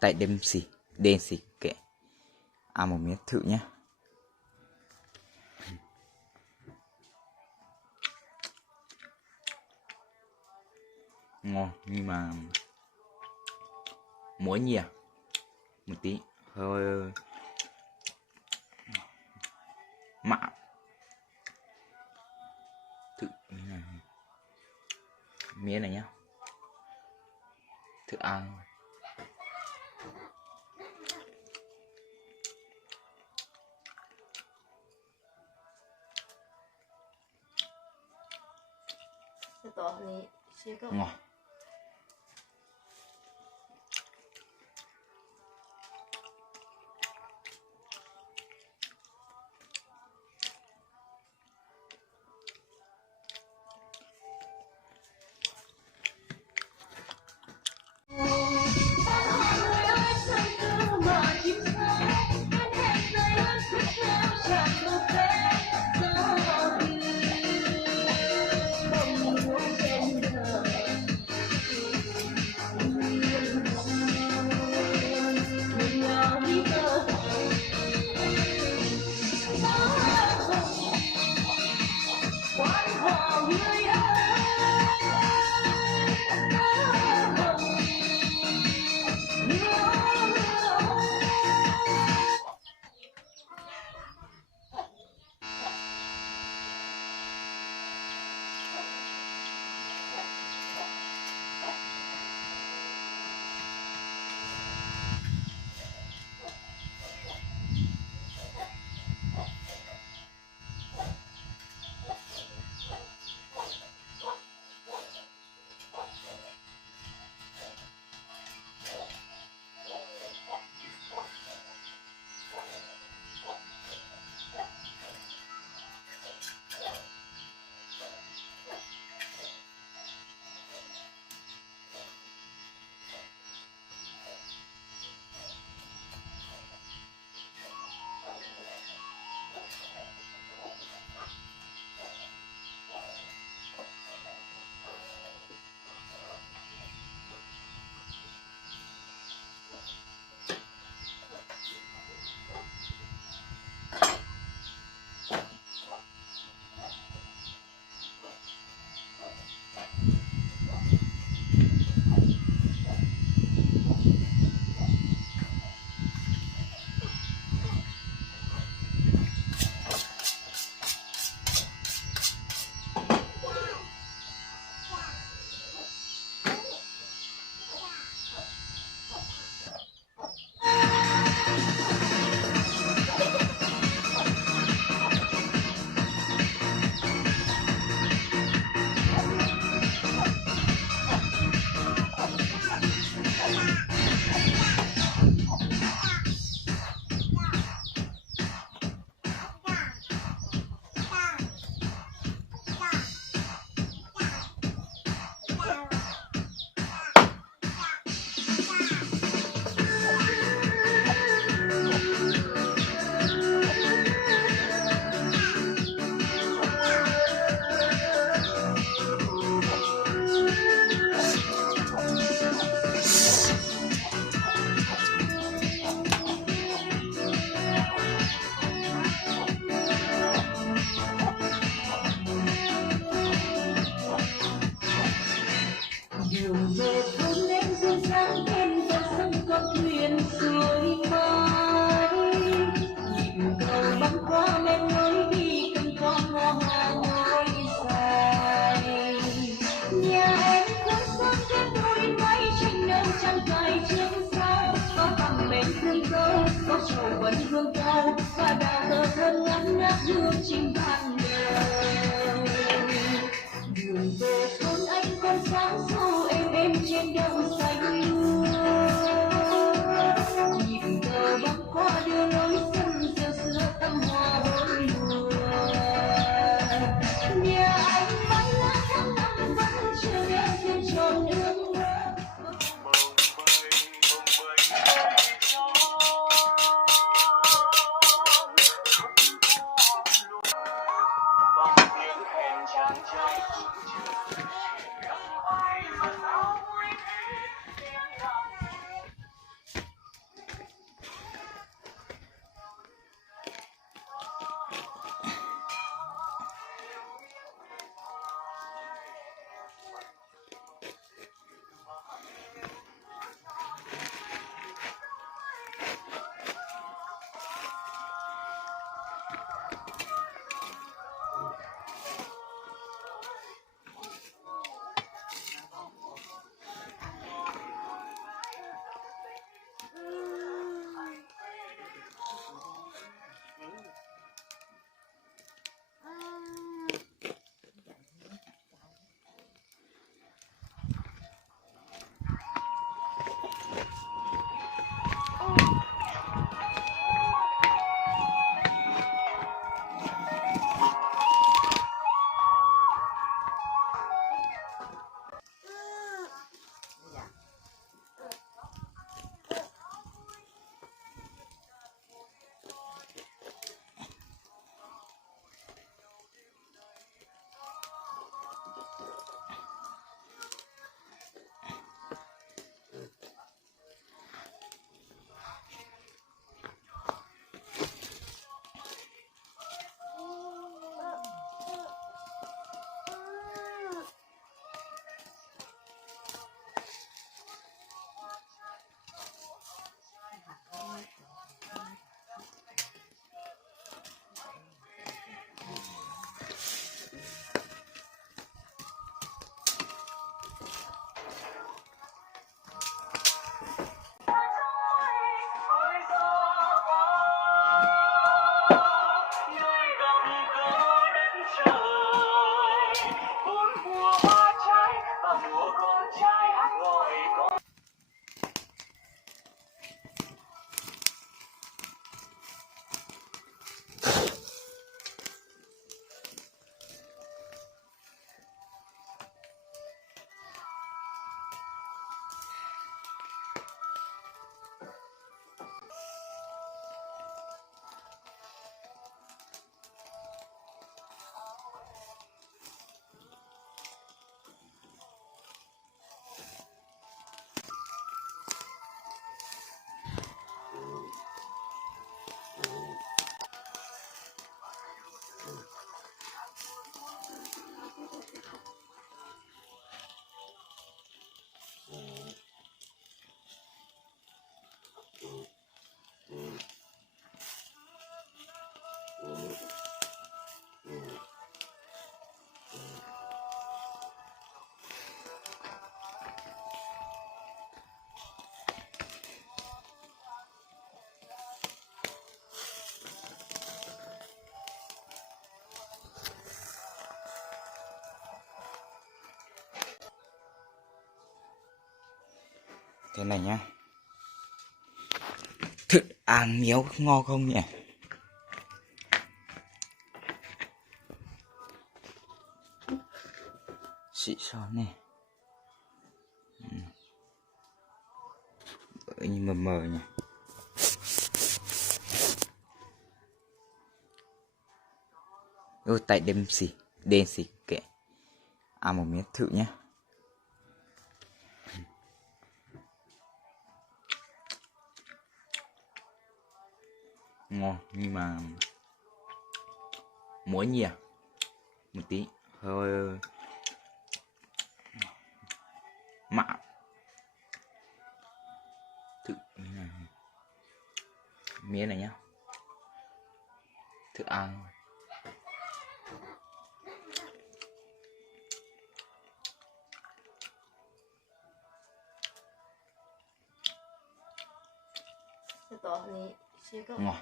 Tại đen xì kệ. Một miếng thử nhá. Ngon nhưng mà muối nhiều một tí, hơi mặn. Thử miếng này nhá, thử ăn. Ngon. Vẫn hương cao và đã thơ thơm ngát ngát hương chim ban đầu. Đường về thôn anh con sáng sâu êm trên đồng xanh nhịp cầu băng qua đường lối sân rêu xưa tâm hoa bốn mùa. Nhà anh mãi lá tháng năm vẫn chưa nghe tiếng tròn ước mơ. Cái này nhá. Thức ăn méo ngon không nhỉ? Xị son này. Nhưng mờ mờ nhỉ. Tại đen xì kệ. Ăn một miếng thử nhá. Ngon nhưng mà muối nhiều một tí, hơi mặn. Thử miếng này nhá. Thử ăn. Cái tỏ này chưa có Ngon.